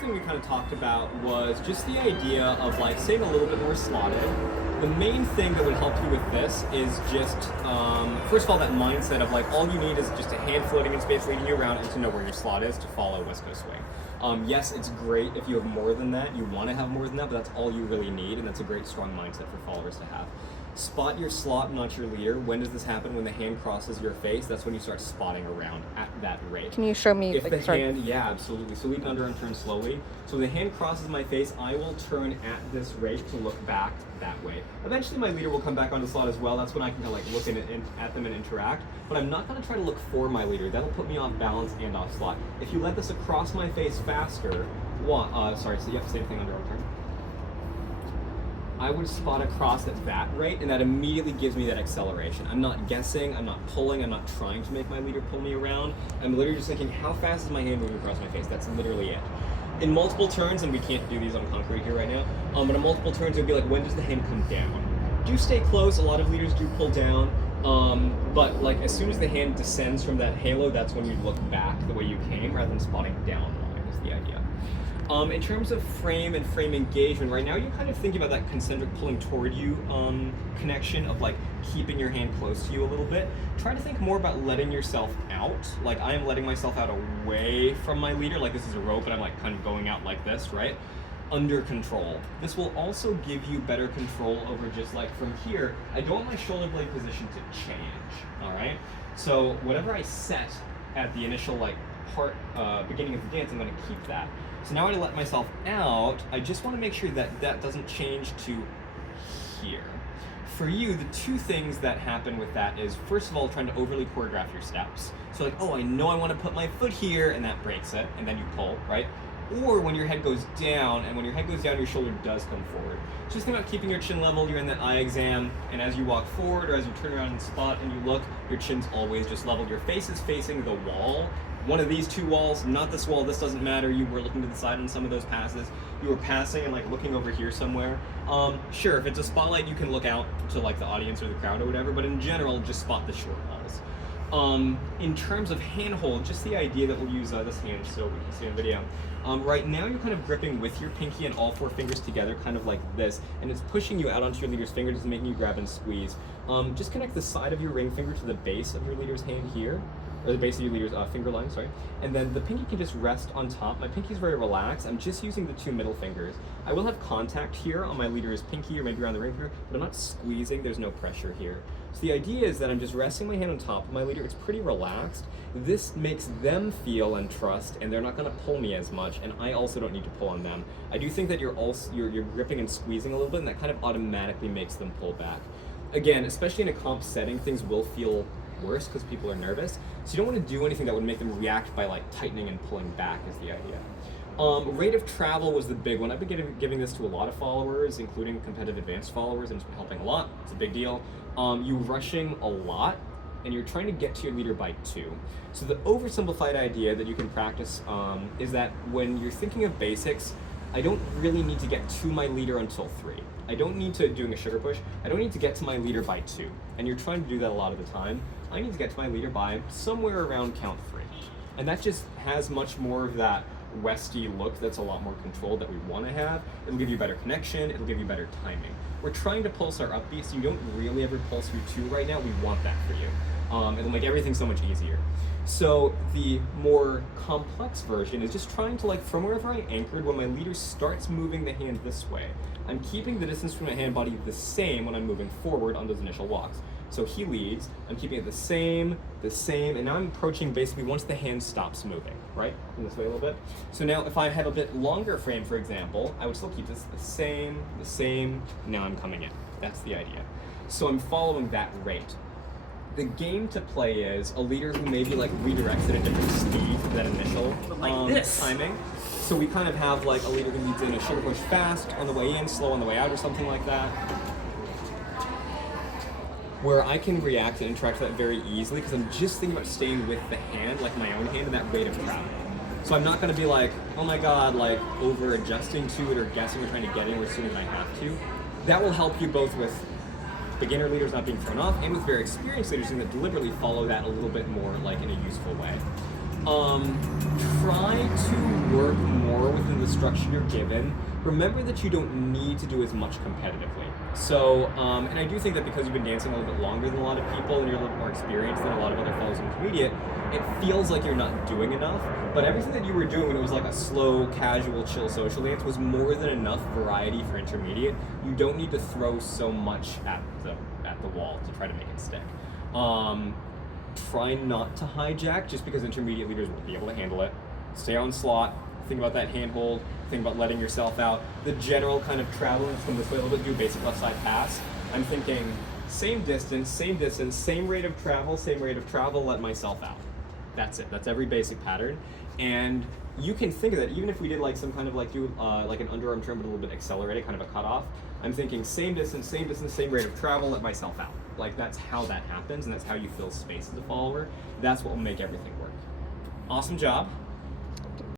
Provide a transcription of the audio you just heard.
first thing we kind of talked about was just the idea of like staying a little bit more slotted. The main thing that would help you with this is just, first of all, that mindset of like all you need is just a hand floating in space leading you around and to know where your slot is to follow West Coast Swing. Yes, it's great if you have more than that, you want to have more than that, but that's all you really need, and that's a great strong mindset for followers to have. Spot your slot, not your leader. When does this happen? When the hand crosses your face, that's when you start spotting around at that rate. Can you show me? If the hand, yeah, absolutely. So lead under and turn slowly. So when the hand crosses my face, I will turn at this rate to look back that way. Eventually my leader will come back onto slot as well. That's when I can kind of like look at them and interact. But I'm not going to try to look for my leader. That'll put me off balance and off slot. If you let this across my face faster, same thing under turn. I would spot across at that rate, and that immediately gives me that acceleration. I'm not guessing, I'm not pulling, I'm not trying to make my leader pull me around. I'm literally just thinking, how fast is my hand moving across my face? That's literally it. In multiple turns, and we can't do these on concrete here right now, but in multiple turns, it would be like, when does the hand come down? Do stay close, a lot of leaders do pull down, but like as soon as the hand descends from that halo, that's when you look back the way you came, rather than spotting down line is the idea. In terms of frame and frame engagement, right now you're kind of thinking about that concentric pulling toward you connection of like keeping your hand close to you a little bit. Try to think more about letting yourself out. Like I am letting myself out away from my leader, like this is a rope and I'm like kind of going out like this, right? Under control. This will also give you better control over just like from here, I don't want my shoulder blade position to change, all right? So whatever I set at the initial like part, beginning of the dance, I'm gonna keep that. So now when I let myself out, I just want to make sure that that doesn't change to here. For you, the two things that happen with that is, first of all, trying to overly choreograph your steps. So like, oh, I know I want to put my foot here, and that breaks it, and then you pull, right? Or when your head goes down, and when your head goes down, your shoulder does come forward. So just think about keeping your chin level, you're in that eye exam, and as you walk forward, or as you turn around and spot and you look, your chin's always just level. Your face is facing the wall. One of these two walls, not this wall, this doesn't matter. You were looking to the side on some of those passes. You were passing and like looking over here somewhere. Sure, if it's a spotlight, you can look out to like the audience or the crowd or whatever, but in general, just spot the short walls. In terms of handhold, just the idea that we'll use this hand so we can see in video. Right now you're kind of gripping with your pinky and all four fingers together, kind of like this, and it's pushing you out onto your leader's finger, just making you grab and squeeze. Just connect the side of your ring finger to the base of your leader's hand here, or the base of your leader's finger line, sorry. And then the pinky can just rest on top. My pinky's very relaxed. I'm just using the two middle fingers. I will have contact here on my leader's pinky or maybe around the ring finger, but I'm not squeezing, there's no pressure here. So the idea is that I'm just resting my hand on top of my leader. It's pretty relaxed. This makes them feel and trust, and they're not gonna pull me as much, and I also don't need to pull on them. I do think that you're gripping and squeezing a little bit, and that kind of automatically makes them pull back. Again, especially in a comp setting, things will feel worse because people are nervous. So you don't want to do anything that would make them react by like tightening and pulling back is the idea. Rate of travel was the big one. I've been giving this to a lot of followers, including competitive advanced followers, and it's been helping a lot. It's a big deal. You rushing a lot, and you're trying to get to your leader by 2. So the oversimplified idea that you can practice is that when you're thinking of basics, I don't really need to get to my leader until 3. I don't need to, doing a sugar push, I don't need to get to my leader by 2. And you're trying to do that a lot of the time. I need to get to my leader by somewhere around count 3. And that just has much more of that Westy look that's a lot more controlled that we want to have. It'll give you better connection, it'll give you better timing. We're trying to pulse our upbeat, so you don't really ever pulse your 2 right now. We want that for you. It'll make everything so much easier. So the more complex version is just trying to, like, from wherever I anchored, when my leader starts moving the hand this way, I'm keeping the distance from my hand body the same when I'm moving forward on those initial walks. So he leads, I'm keeping it the same, and now I'm approaching basically once the hand stops moving, right? In this way a little bit. So now if I had a bit longer frame, for example, I would still keep this the same, now I'm coming in. That's the idea. So I'm following that rate. The game to play is a leader who maybe like redirects at a different speed than that initial timing. So we kind of have like a leader who leads in a sugar push fast on the way in, slow on the way out, or something like that, where I can react and interact with that very easily because I'm just thinking about staying with the hand, like my own hand, and that rate of travel. So I'm not going to be like, oh my god, like over adjusting to it or guessing or trying to get in as soon as I have to. That will help you both with beginner leaders not being thrown off, and with very experienced leaders that deliberately follow that a little bit more like in a useful way. Try to work more within the structure you're given, remember that you don't need to do as much competitively. So, and I do think that because you've been dancing a little bit longer than a lot of people and you're a little more experienced than a lot of other fellows intermediate, it feels like you're not doing enough. But everything that you were doing when it was like a slow, casual, chill social dance was more than enough variety for intermediate. You don't need to throw so much at the wall to try to make it stick. Try not to hijack just because intermediate leaders will be able to handle it. Stay on slot, think about that handhold, think about letting yourself out. The general kind of traveling from this way a little bit, do basic left side pass. I'm thinking same distance, same rate of travel, let myself out. That's it, that's every basic pattern. And you can think of that, even if we did like some kind of like do like an underarm turn but a little bit accelerated, kind of a cutoff. I'm thinking same distance, same rate of travel, let myself out. Like that's how that happens and that's how you fill space as a follower. That's what will make everything work. Awesome job.